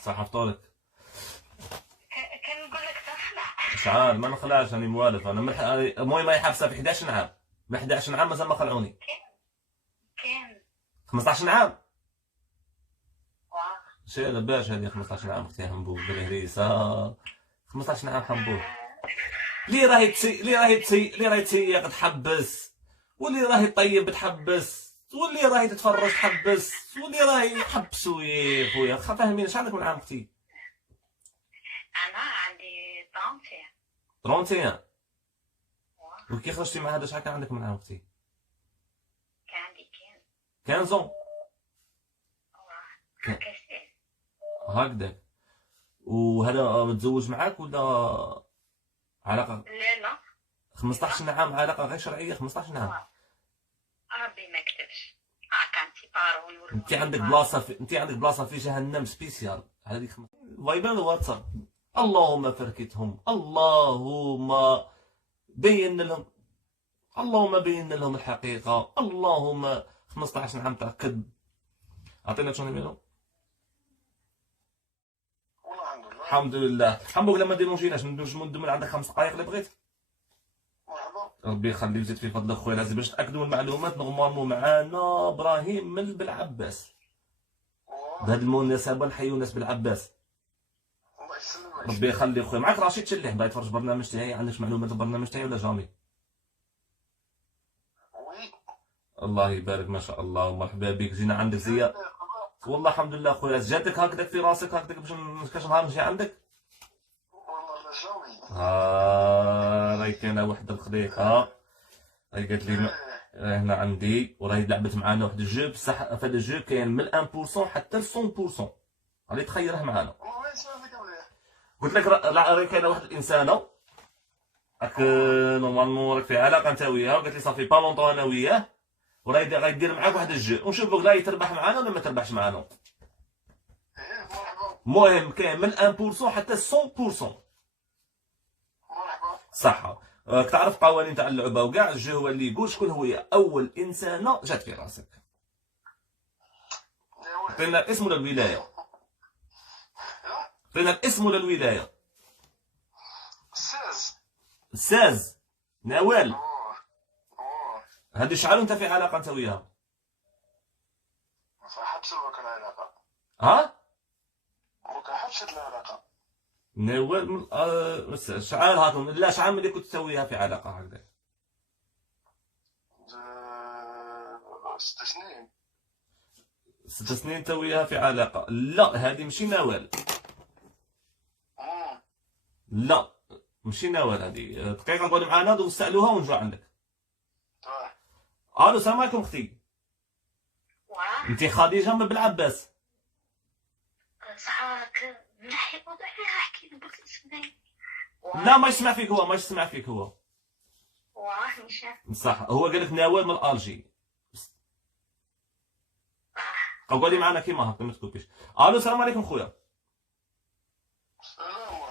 صح فطورك. كنقول لك تخلع. شعار ما نخلعش، راني موالف انا. المهم هي حابسه في 11 عام، من 11 عام مازال ما خلعوني. كان 15 عام واه شي لاباش هذه 15 عام اختي حنبوب بالهريسه. 15 عام حنبوب. اللي راهي تسيق تحبس، واللي راهي طيب تحبس، واللي راهي تتفرج تحبس، واللي راهي يحبسوا يا خويا. فاهمين اش عندك من عام اختي؟ انا عندي 30. 31. وكي خرجتي مع هذا شحال كان عندك من عام اختي؟ كان عندي 15 واه كثير. هكذاك. وهذا متزوج معاك ولا علاقه؟ لا 15 عام علاقه غير شرعيه. 15 عام ربي ما كتبش. كان سيبارون ولا انت عندك بلاصه في جهنم سبيسيال. هذيك فايبر واتساب. اللهم فركتهم، اللهم بين لهم الحقيقه. اللهم 15 عام تاع كذب. عطينا شنو نميرو. الحمد لله. حموك لما ديمونجيناش ندوز من عندك 5 دقائق اللي بغيت. ربي يخلي ويزيد في فضل خويا العزيز. باش تاكدوا المعلومات نورمالمون معانا ابراهيم من بالعباس. بهذه المناسبه نحيوا الناس بالعباس. الله يسلمك. ربي يخلي خويا. معاك رشيد شليح باغي تفرج برنامج تاعي. عندك معلومات البرنامج تاعي ولا جامي؟ وي الله يبارك ما شاء الله ومرحبا بك. جينا عندك زياره والله الحمد لله خويا. جاتك هكذاك في راسك هكذاك باش كاش نهار نجي عندك؟ والله لا جوي. راهي كاينه واحد الخديقه راهي قالت لي هنا عندي، وراهي لعبت معنا واحد الجو. بصح في هذا الجو كاين من 1% حتى ل 100%. غادي تخيره معنا. والله يسمع فيك مليح. قلت لك راهي كاينه واحد الانسانه راك نورمالمون راك في علاقه انت وياها، وقالت لي صافي با لونطون انا وياه، وراهي غيدير معاك واحد الجو، ونشوفوك لا تربح معنا ولا ما تربحش معنا. مرحبا. المهم كاين من 1% حتى 100%. مرحبا. صح. راك تعرف قوانين تاع اللعبه وكاع. الجو هو اللي يقول شكون هي اول انسانه جات في راسك. عطينا الاسم ولا الولايه؟ عطينا الاسم ولا الولايه؟ ساز نوال. هذه شحال وانت في علاقه انت وياها؟ حبست الوكالة العلاقة. ها؟ وكا حبست العلاقة. نوال شحال هاكم؟ لا شحال ملي كنت تسويها في علاقه هكذا؟ 6 سنين. 6 سنين تويها في علاقه. لا هذه ماشي نوال. لا ماشي نوال. هذه دقيقه نقعدوا معانا ونسالوها ونرجعوا عندك. الو السلام عليكم اختي. واه انت خديجه من بالعباس؟ صحاك نحي موضوع احكي قلت اسمعي. لا ما يسمع فيك هو، ما يسمع فيك هو. واه مش صح هو قال لك نوال من الجي. قولي معنا كيما هكا ما تكوبيش. الو السلام عليكم خويا.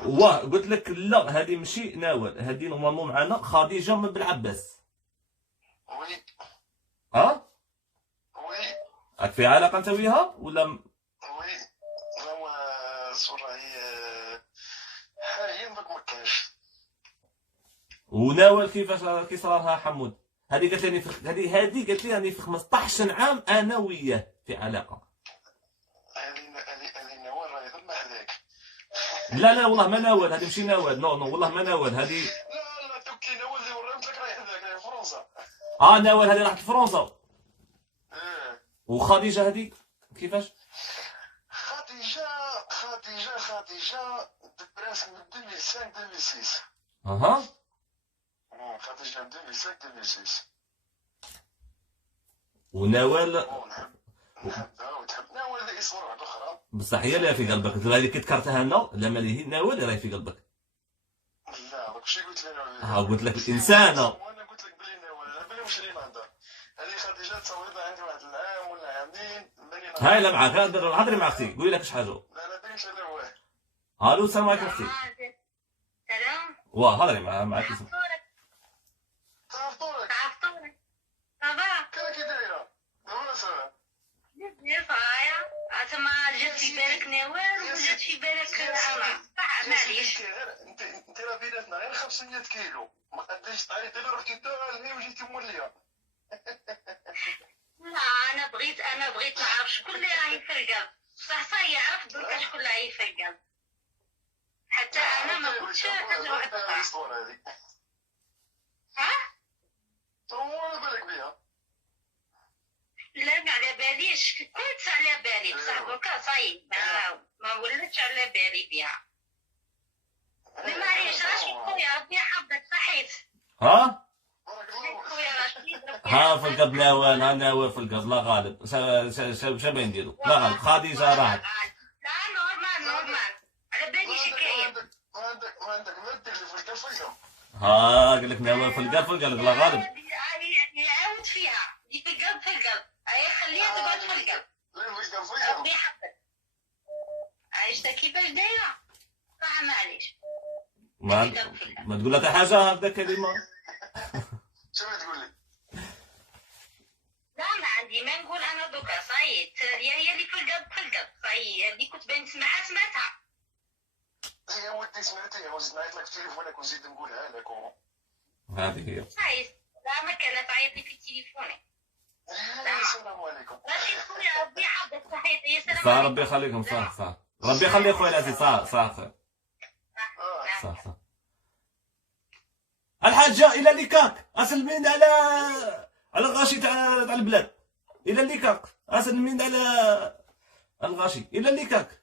واه قلت لك لا هذه ماشي نوال، هذه نورمالمون معنا خديجه من بالعباس. وي. ها؟ وي. راك في علاقه انت وياها ولا وي. هو صورة هي حاليا دوك مكاش. وناول كيفاش كي صرالها حمود؟ هذه قالت لي هذه قالت لي راني في 15 عام انا وياه في علاقه. هذه نوال راهي ضد محذاك. لا والله ما ناول. هذه ماشي ناول. نو والله ما ناول. هذه لا توكي نوال اللي وريت لك راهي هذاك راهي فرنسا. ناول هذه راحت لفرنسا. وخديجه هذه كيفاش؟ خديجة براسك من 2005 2006. اها خديجة من 2005 2006. ونوال نحبها وتحب نوال هذيك صورة واحدة أخرى. بصح هي اللي في قلبك. هذه كي ذكرتها انا لا مالي نوال اللي راهي في قلبك. لا دوك شي قلت لي انا. قلت لك الانسانه. وانا قلت لك بلي نوال انا بلي مش اللي نهضر. هذه خديجة تصورتها عندي واحد العام ولا عامين. هاي لا معاك. هضري مع اختي قولي لك اش حاجه. لا بلي مش انا واه. الو السلام عليكم اختي. سلام. واه هضري معاك. تعرفطولك. صباح كيفاش دايرة؟ لاباس. صايا. اسمع جات في بالك نوال جات في بالك انا صح معليش. انت راه بيناتنا غير 500 كيلو، ما قديش تعيطي لي رحتي حتى لهي وجيتي موليه. لا انا بغيت نعرف شكون اللي راهي في القلب. صح يعرف دركا شكون اللي راهي في القلب. حتى انا ما كنتش كنروح الصوره هذه. ها؟ ولا بالك بها؟ لا ما على باليش، كنت على بالي بصح دركا صاي ما ولاتش على بالي بها. ما عليش راشد خويا ربي يحفظك صحيت. ها خويا راشد ربي ها في يحفظك. القلب ناوان، ها ناوي في القلب لا غالب. شابين نديرو لا غالب. خديجه راحت. لا نورمال على بالي شكاين. ما عندك ما دير لي في الكفيه. ها قال لك ناوي في القلب لا غالب. يعاود فيها دي في القلب اي خليها تقعد في القلب. لا في الكفيه. ربي يحفظك. عايشتها كيفاش دايره؟ صح معليش. ما تقول لها حتى حاجه هكذا كلمه. شنو تقول لي؟ لا ما عندي ما نقول انا دوكا صايت هي اللي في القلب صاي اللي كنت باين نسمعها سمعتها. هي ودي سمعتيها وزيد نعيط لك في تليفونك وزيد نقولها لك. هذه هي. صايت لا ما كان تعيط لي في تليفوني. السلام عليكم. راشد خويا ربي يحفظك صحيت يا سلام صح ربي يخليكم. صح ربي يخلي خويا العزيز. صح صح الحاجه الى الليكاك اسلمين على الغاشي تاع البلاد. الى الليكاك اسلمين على الغاشي الى الليكاك.